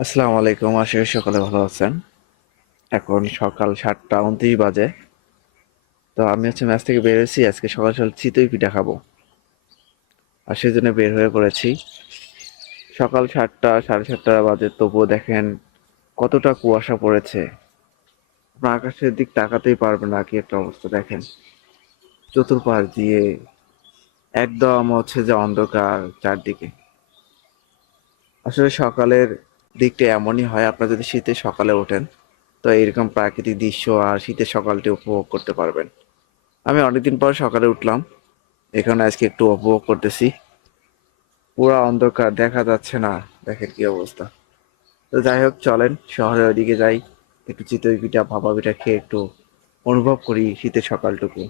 আসসালামু আলাইকুম, আশা করি সকালে ভালো আছেন। এখন সকাল সাতটা উনত্রিশ বাজে। তো আমি হচ্ছে ম্যাচ থেকে বেরোছি আজকে সকাল সকাল চিতই পিঠা খাব। আর সেই জন্য বের হয়ে পড়েছি। সকাল সাতটা, সাড়ে সাতটা বাজে, তবুও দেখেন কতটা কুয়াশা পড়েছে। আপনার আকাশের দিক তাকাতেই পারবে না, কি একটা অবস্থা, দেখেন। চতুর্পাশ দিয়ে একদম হচ্ছে যে অন্ধকার চারদিকে। আসলে সকালের দিকটা এমনই হয়, আপনারা যদি শীতে সকালে ওঠেন, তো এরকম প্রাকৃতিক দৃশ্য আর শীতের সকালটি উপভোগ করতে পারবেন। আমি অনেকদিন পর সকালে উঠলাম, এখানে আজকে একটু উপভোগ করতেছি। পুরা অন্ধকার, দেখা যাচ্ছে না, দেখেন কি অবস্থা। তো যাই হোক, চলেন, শহরের ওইদিকে যাই, একটু চিতই পিঠা ভাপা পিঠা খেয়ে একটু অনুভব করি শীতের সকালটুকু।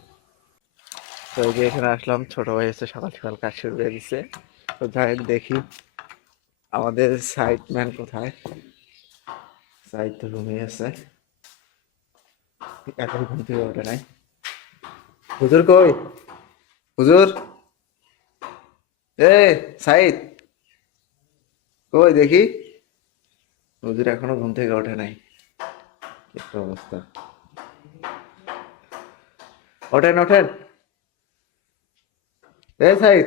তো এখানে আসলাম, ছোট ভাই এসে সকাল সকাল কাজ শুরু হয়ে গেছে তো যাই হোক, দেখি আমাদের সাইড ম্যান কোথায়? সাইড তো রুমে আছে। এখন ঘুম থেকে ওঠে নাই। হুজুর কই? হুজুর? এ সাইদ। কই দেখি? হুজুর এখনও ঘুম থেকে ওঠে নাই। একটা অবস্থা। ওঠেন ওঠেন। এ সাইদ।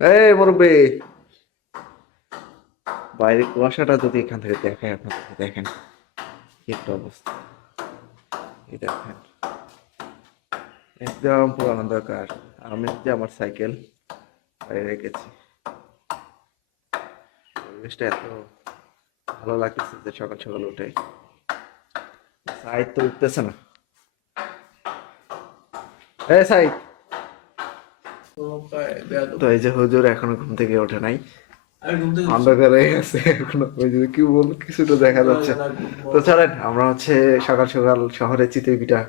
এই, মুরব্বী। বাইরে কুয়াশাটা যদি এখান থেকে দেখায় আপনাদেরকে দেখেন একটা অবস্থা। দেখেন, একদম পুরো অন্ধকার। আমি যে আমার সাইকেল বাইরে রেখেছি। পরিবেশটা এত ভালো লাগতেছে যে সকাল সকাল উঠে। সাইড তো উঠতেছে না। তো এই যে হুজুর এখনও ঘুম থেকে ওঠে নাই। অন্ধকারে আছে এখনও ওই যে কি বল কিছুটা দেখা যাচ্ছে তো চলেন আমরা হচ্ছে সকাল সকাল শহরে চিতই পিঠা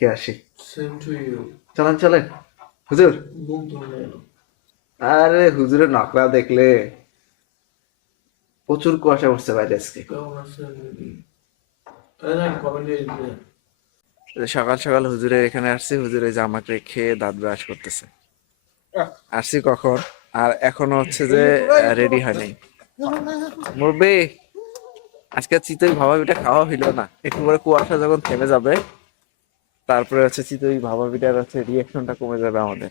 খেয়ে আসি। চলেন চলেন। হুজুর। আরে হুজুরের নকরা দেখলে প্রচুর কুয়াশা উঠছে বাইরে আজকে। সকাল সকাল হুজুরের এখানে আসছি হুজুরের জামাকে খেয়ে দাঁত ব্রাশ করতেছে। আসছি কখন? আর এখনও হচ্ছে যে রেডি হয়নি। মুরব্বি আজকে চিতই ভাবা পিঠা খাওয়া হইল না। একটু পরে কুয়াশা যখন থেমে যাবে তারপরে হচ্ছে চিতই ভাবা পিঠার হচ্ছে রিয়াকশনটা কমে যাবে আমাদের।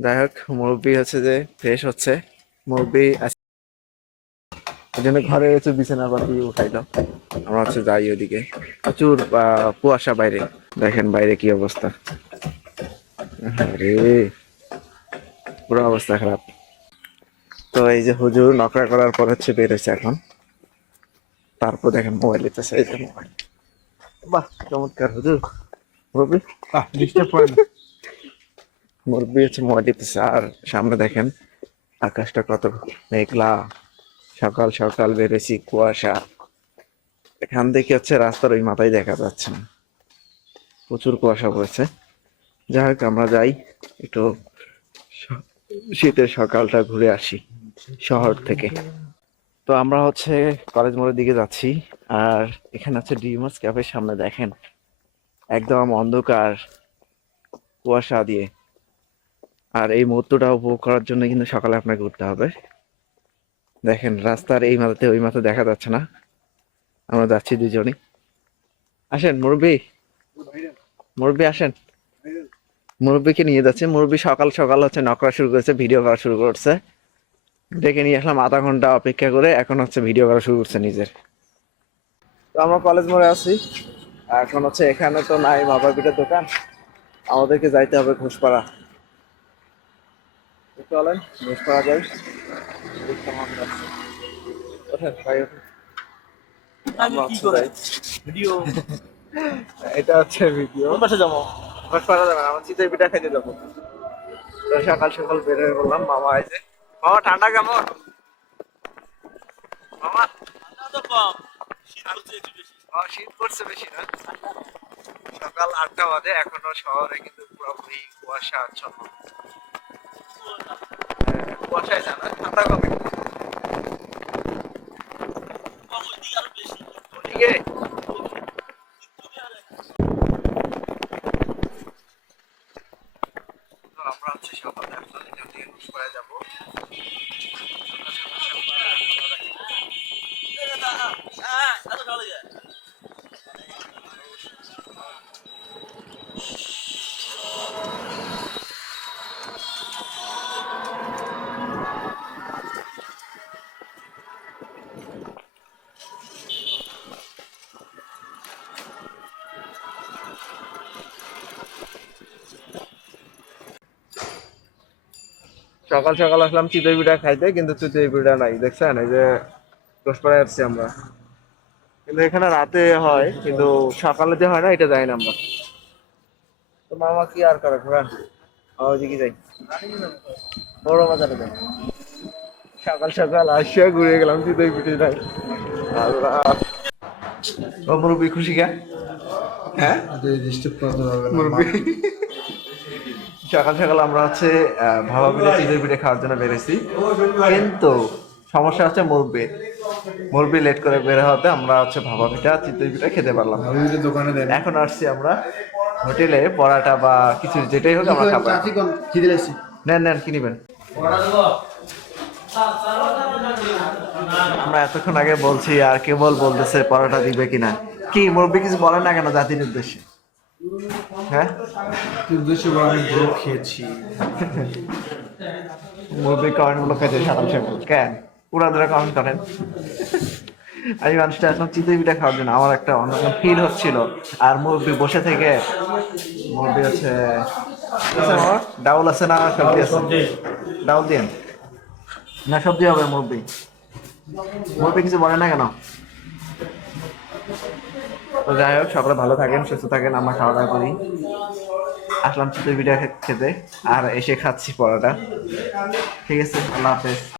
যাই হোক মুরব্বি হচ্ছে যে ফ্রেশ হচ্ছে। মুরব্বি ওই জন্য ঘরে হচ্ছে বিছানা পাতি উঠাইলো। আমরা হচ্ছে যাই ওদিকে। প্রচুর আহ, কুয়াশা বাইরে। দেখেন বাইরে কি অবস্থা। আরে। পুরো অবস্থা খারাপ। তো এই যে হুজুর নকরা করার পর হচ্ছে বের হয়েছে এখন। তারপর দেখেন মোবাইল নিতেছে এই যে মোবাইল বাহ চমৎকার হুজুর। আহ ডিস্টার্ব করে না। মুরব্বি হচ্ছে মোবাইল নিতেছে। আর সামনে দেখেন আকাশটা কত মেঘলা। সকাল সকাল বেরোছি কুয়াশা। এখান থেকে হচ্ছে রাস্তার ওই মাথায় দেখা যাচ্ছে না। প্রচুর কুয়াশা পড়েছে। যাই হোক আমরা যাই। একটু শীতের সকালটা ঘুরে আসি শহর থেকে। তো আমরা হচ্ছে কলেজ মোড়ের দিকে যাচ্ছি আর এখানে হচ্ছে ডিমার্স ক্যাফের সামনে দেখেন একদম অন্ধকার কুয়াশা দিয়ে। আর এই মুহূর্তটা উপভোগ করার জন্য কিন্তু সকালে আপনাকে উঠতে হবে। দেখেন রাস্তার এই মাথাতে ওই মাথা দেখা যাচ্ছে না। আমরা যাচ্ছি দুজনই। আসেন মুরব্বী। মুরব্বী, আসেন। মুরব্বীকে নিয়ে যাচ্ছে। মুরব্বী সকাল সকাল হচ্ছে নকরা শুরু করেছে ভিডিও করা শুরু করছে। ডেকে নিয়ে আসলাম আধা ঘণ্টা অপেক্ষা করে এখন হচ্ছে ভিডিও করা শুরু করছে নিজের। তো আমরা কলেজ মোড়ে আছি। এখন হচ্ছে এখানে তো নাই বাবার পিঠের দোকান। আমাদেরকে যাইতে হবে ঘোষপাড়া। চলেন ঘোষপাড়া যাই। আমরা হচ্ছে ভিডিও এটা পাশে যাব আমার চিতই পিঠা খেতে যাব। তো সকাল সকাল বের হয়ে বললাম মামা আইছে। মামা ঠান্ডা কেমন? মামা? তো কম শীত পড়ছে বেশি না? সকাল আটটা বাজে এখনও শহরে কিন্তু পুরোপুরি কুয়াশা আচ্ছন্ন। হ্যাঁ, কুয়াশায় জানা ঠান্ডা ওদিকে তো আমরা হচ্ছে সকালে এখন এখান থেকে ঘুষ করে যাব সকাল সকাল সকাল সকাল সকাল আসলাম চিতই পিঠা খাইতে কিন্তু চিতই পিঠা নাই দেখছেন? এই যে দোষপাড়ায় আসছি আমরা। কিন্তু এখানে রাতে হয় কিন্তু সকালে যে হয় না এটা যাই না আমরা। তো মামা কি আর করে ঘোরান? ওইদিকে যাই। বড় বাজারে যাই। সকাল সকাল আসিয়া ঘুরে গেলাম চিতই পিঠে নাই আল্লাহ। ও মুরব্বী খুশি কে? হ্যাঁ? মুরব্বী। সকাল সকাল আমরা হচ্ছে ভাবা পিঠে চিতই পিঠে খাওয়ার জন্য বেরেছি কিন্তু সমস্যা হচ্ছে মুরব্বীর মুরব্বী লেট করে বের হতে আমরা হচ্ছে ভাবা পিঠা চিতই পিঠা খেতে পারলাম এখন আসছি আমরা হোটেলে পরাটা বা কিছু যেটাই হোক আমরা খাব নেন নেন কিনিবেন আমরা এতক্ষণ আগে বলছি আর কেবল বলতেছে পরোটা দিবে কিনা। কি মুরব্বী কিছু বলে না কেন জাতির উদ্দেশ্যে? হ্যাঁ? উদ্দেশ্য আমি খেয়েছি। মুরব্বী সকাল সকাল কেন? কমেন্ট করেন। আমি মানুষটা চিতই পিঠা খাওয়ার জন্য আমার একটা অন্যরকম ফিল হচ্ছিল। আর মুরব্বী বসে থেকে মুরব্বী হচ্ছে কি আছে ডাউল আছে না সবজি আছে? ডাউল দিন। না সবজি হবে মুরব্বী। মুরব্বী কিছু বলে না কেন? তো যাই হোক, সকলে ভালো থাকেন, সুস্থ থাকেন, আমরা খাওয়া দাওয়া করি। আসলাম ছুটির ভিডিও খেতে, আর এসে খাচ্ছি পরোটা। ঠিক আছে, আল্লাহ হাফেজ।